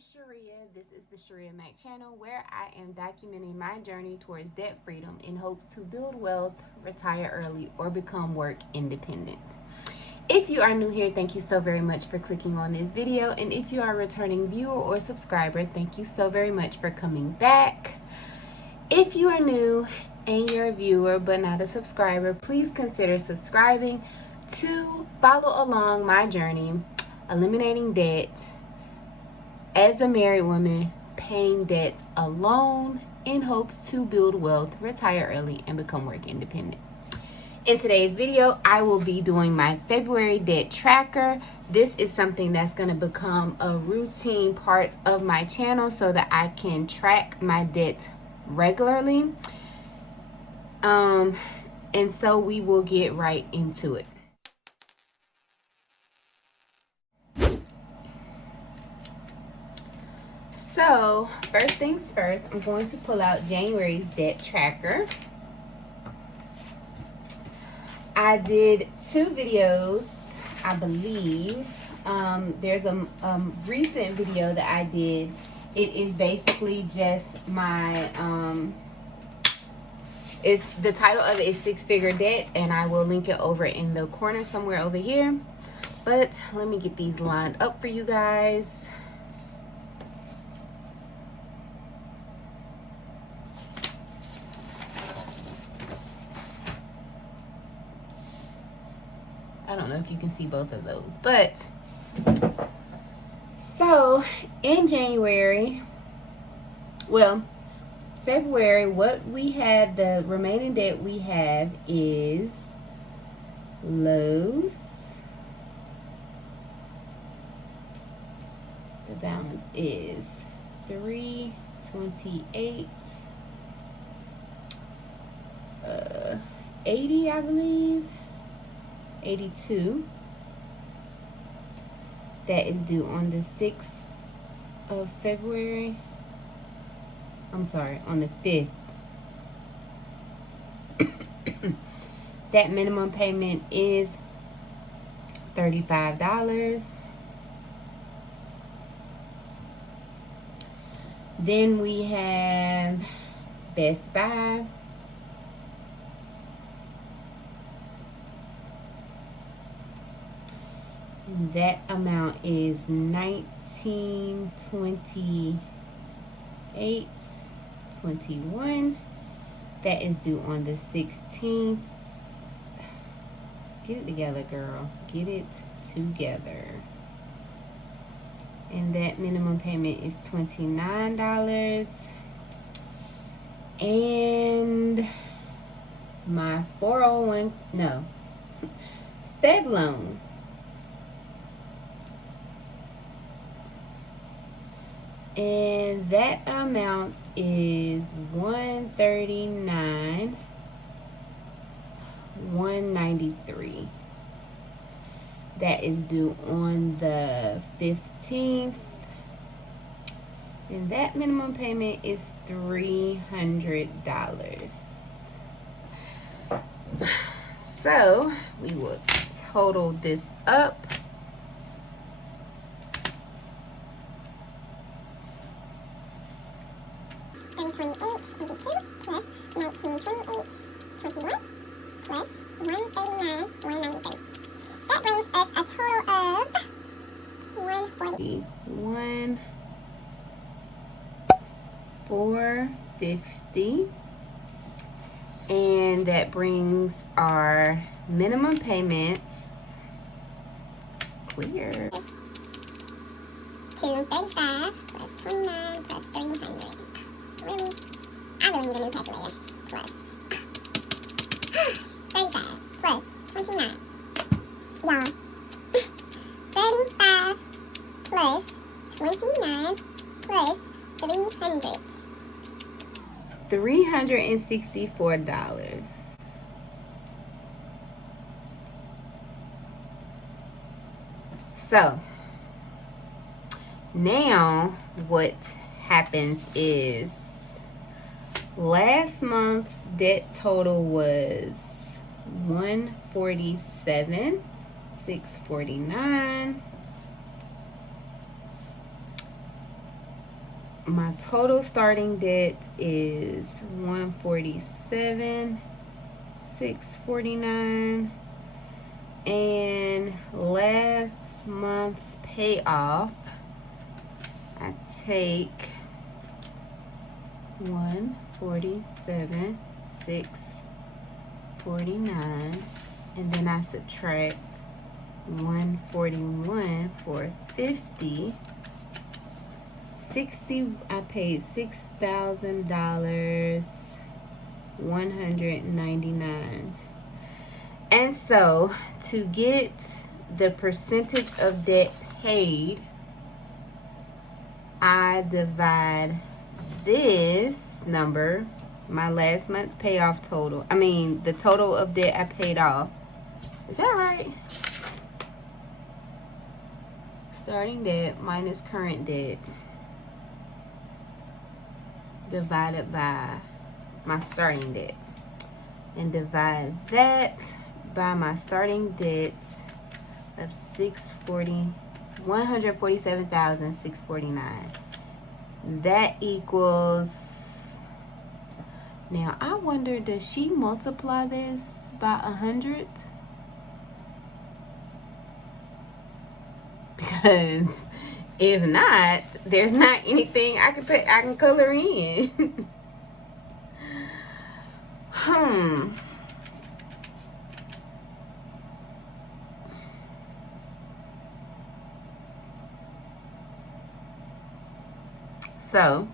is Shirria. This is the Shirria Mac channel where I am documenting my journey towards debt freedom in hopes to build wealth, retire early, or become work independent. If you are new here, thank you so very much for clicking on this video. And if you are a returning viewer or subscriber, thank you so very much for coming back. If you are new and you're a viewer but not a subscriber, please consider subscribing to follow along my journey, eliminating debt as a married woman, paying debt alone in hopes to build wealth, retire early, and become work independent. In today's video, I will be doing my February debt tracker. This is something that's going to become a routine part of my channel so that I can track my debt regularly. And so we will get right into it. So, first things first, I'm going to pull out January's debt tracker. I did 2 videos, I believe. There's a recent video that I did. It is basically just my, it's the title of it is 6-Figure Debt, and I will link it over in the corner somewhere over here. But let me get these lined up for you guys. I don't know if you can see both of those, but so in January, well, February, what we have, the remaining debt we have is Lowe's. The balance is $328.80, I believe. 82. That is due on the 6th of February. I'm sorry, on the 5th. That minimum payment is $35. Then we have Best Buy. That amount is $1928.21. That is due on the 16th. Get it together, girl. Get it together. And that minimum payment is $29. And my 401, no, Fed loan. And that amount is $139.193. That is due on the 15th. And that minimum payment is $300. So we will total this up. Plus 1928.21 plus 139.193. That brings us a total of 450, and that brings our minimum payments clear to 35 plus 29 plus 300. Really? I really need a new calculator. Plus 35 plus 29. Y'all. 35 plus 29 plus 300. $364. So now what happens is last month's debt total was $147,649. my total starting debt is $147,649, and last month's payoff, I take $147,649, and then I subtract $141,450. I paid $6,000, $199. And so to get the percentage of debt paid, I divide this number, my last month's payoff total, the total of debt I paid off. Is that right? Starting debt minus current debt divided by my starting debt, and divide that by my starting debt of $147,649. That equals, now I wonder, does she multiply this by 100? Because if not, there's not anything I can color in. So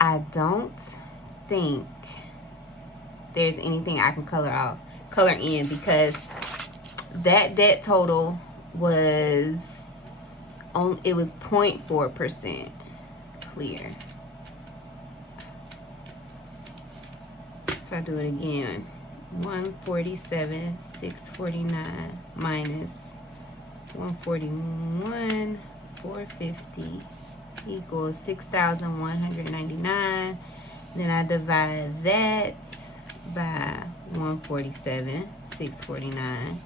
I don't think there's anything I can color in, because that debt total was 0.4% clear. If I do it again, 147,649 minus 141,450 equals 6,199. Then I divide that by 147,649.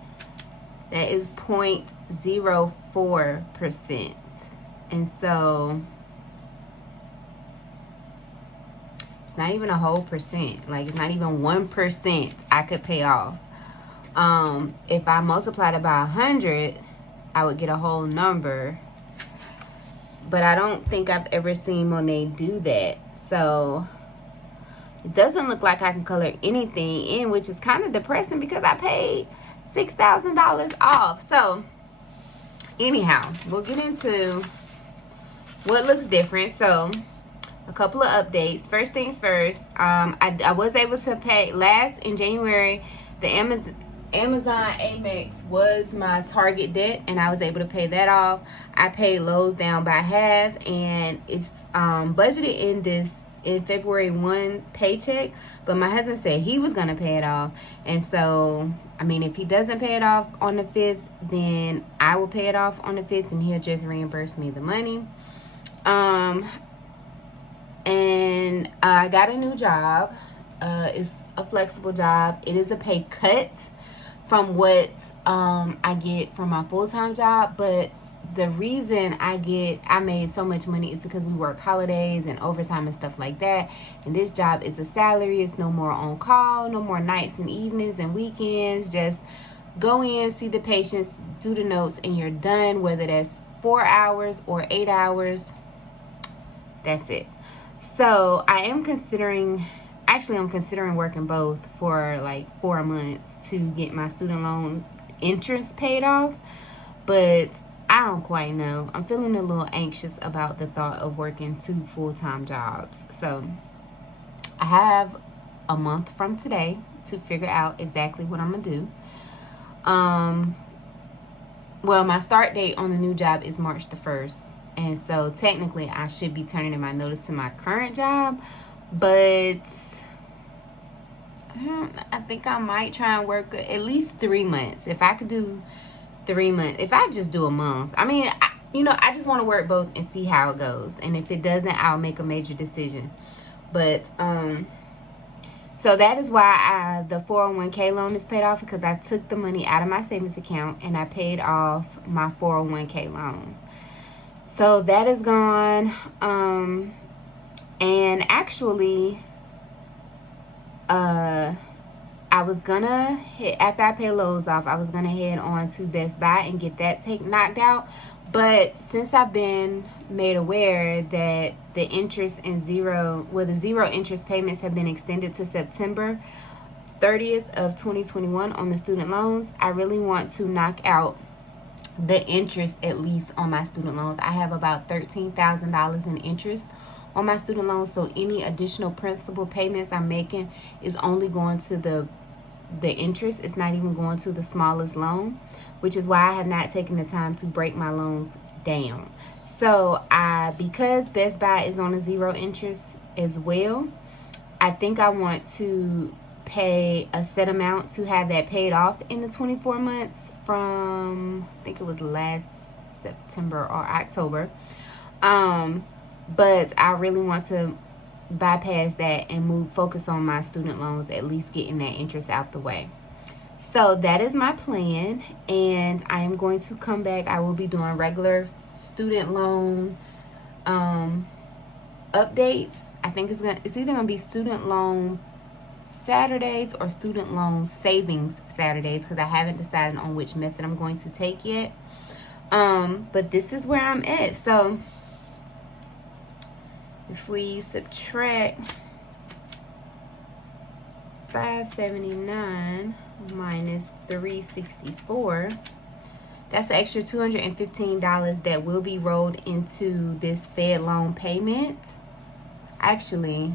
That is 0.04%. And so it's not even a whole percent. Like, it's not even 1% I could pay off. If I multiplied it by 100, I would get a whole number. But I don't think I've ever seen Monet do that. So it doesn't look like I can color anything in, which is kind of depressing because I paid $6,000 off. So anyhow, we'll get into what looks different. So a couple of updates. First things first, I was able to pay in January. The Amazon Amex was my target debt, and I was able to pay that off. I paid Lowe's down by half, and it's budgeted in February 1 paycheck, but my husband said he was going to pay it off. And so, if he doesn't pay it off on the 5th, then I will pay it off on the 5th, and he'll just reimburse me the money. And I got a new job. It's a flexible job. It is a pay cut from what I get from my full-time job, but the reason I made so much money is because we work holidays and overtime and stuff like that. And this job is a salary. It's no more on call, no more nights and evenings and weekends. Just go in, see the patients, do the notes, and you're done. Whether that's 4 hours or 8 hours, that's it. So I'm considering working both for like 4 months to get my student loan interest paid off, but I don't quite know. I'm feeling a little anxious about the thought of working 2 full-time jobs. So I have a month from today to figure out exactly what I'm gonna do. Well, my start date on the new job is March the 1st, and so technically I should be turning in my notice to my current job, but I think I might try and work at least 3 months. If I could do 3 months, if I just do a month, I just want to work both and see how it goes. And if it doesn't, I'll make a major decision. But so that is why the 401k loan is paid off, because I took the money out of my savings account and I paid off my 401k loan. So that is gone. And actually, I was gonna hit, after I pay Lowe's off, I was gonna head on to Best Buy and get that knocked out. But since I've been made aware that the interest and the zero interest payments have been extended to September 30th of 2021 on the student loans, I really want to knock out the interest at least on my student loans. I have about $13,000 in interest on my student loans, so any additional principal payments I'm making is only going to the interest. It's not even going to the smallest loan, which is why I have not taken the time to break my loans down. So because Best Buy is on a zero interest as well, I think I want to pay a set amount to have that paid off in the 24 months from, I think it was last September or October. But I really want to bypass that and focus on my student loans, at least getting that interest out the way. So that is my plan, and I am going to come back. I will be doing regular student loan updates. I think it's either gonna be student loan Saturdays or student loan savings Saturdays, because I haven't decided on which method I'm going to take yet. But this is where I'm at. So if we subtract 579 minus 364, that's the extra $215 that will be rolled into this Fed loan payment. Actually,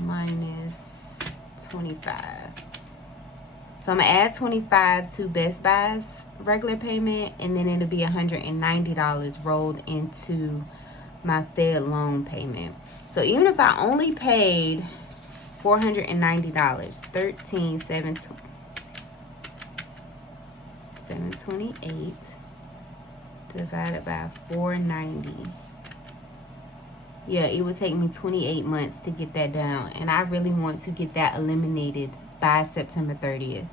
minus 25. So I'm gonna add 25 to Best Buy's regular payment, and then it'll be $190 rolled into my Fed loan payment. So even if I only paid $490, 728 divided by 490. Yeah, it would take me 28 months to get that down, and I really want to get that eliminated by September 30th.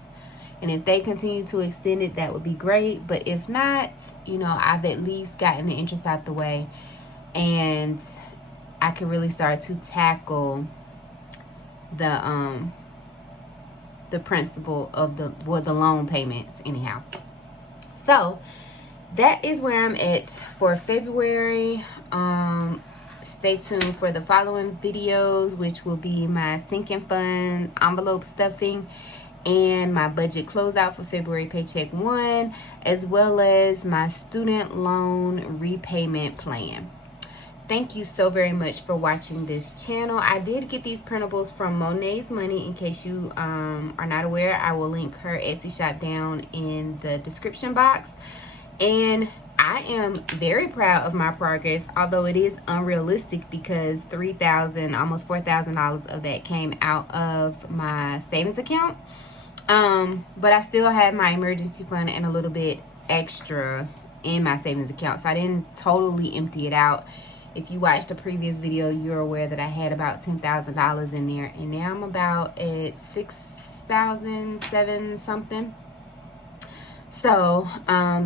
And if they continue to extend it, that would be great. But if not, you know, I've at least gotten the interest out the way, and I can really start to tackle the principle of the loan payments anyhow. So that is where I'm at for February. Stay tuned for the following videos, which will be my sinking fund envelope stuffing and my budget closeout for February paycheck 1, as well as my student loan repayment plan. Thank you so very much for watching this channel. I did get these printables from Monet's Money. In case you are not aware, I will link her Etsy shop down in the description box. And I am very proud of my progress, although it is unrealistic because $3,000, almost $4,000 of that came out of my savings account. But I still have my emergency fund and a little bit extra in my savings account, so I didn't totally empty it out. If you watched the previous video, you're aware that I had about $10,000 in there, and now I'm about at $6,007 something. So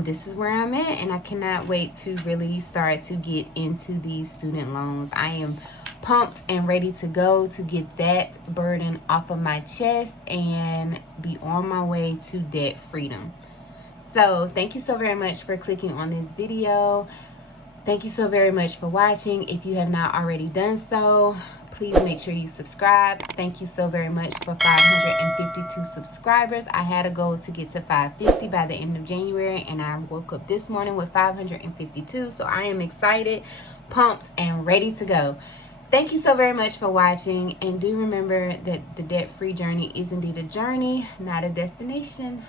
this is where I'm at, and I cannot wait to really start to get into these student loans. I am pumped and ready to go to get that burden off of my chest and be on my way to debt freedom. So thank you so very much for clicking on this video. Thank you so very much for watching. If you have not already done so, please make sure you subscribe. Thank you so very much for 552 subscribers. I had a goal to get to 550 by the end of January, and I woke up this morning with 552. So I am excited, pumped, and ready to go. Thank you so very much for watching, and do remember that the debt-free journey is indeed a journey, not a destination.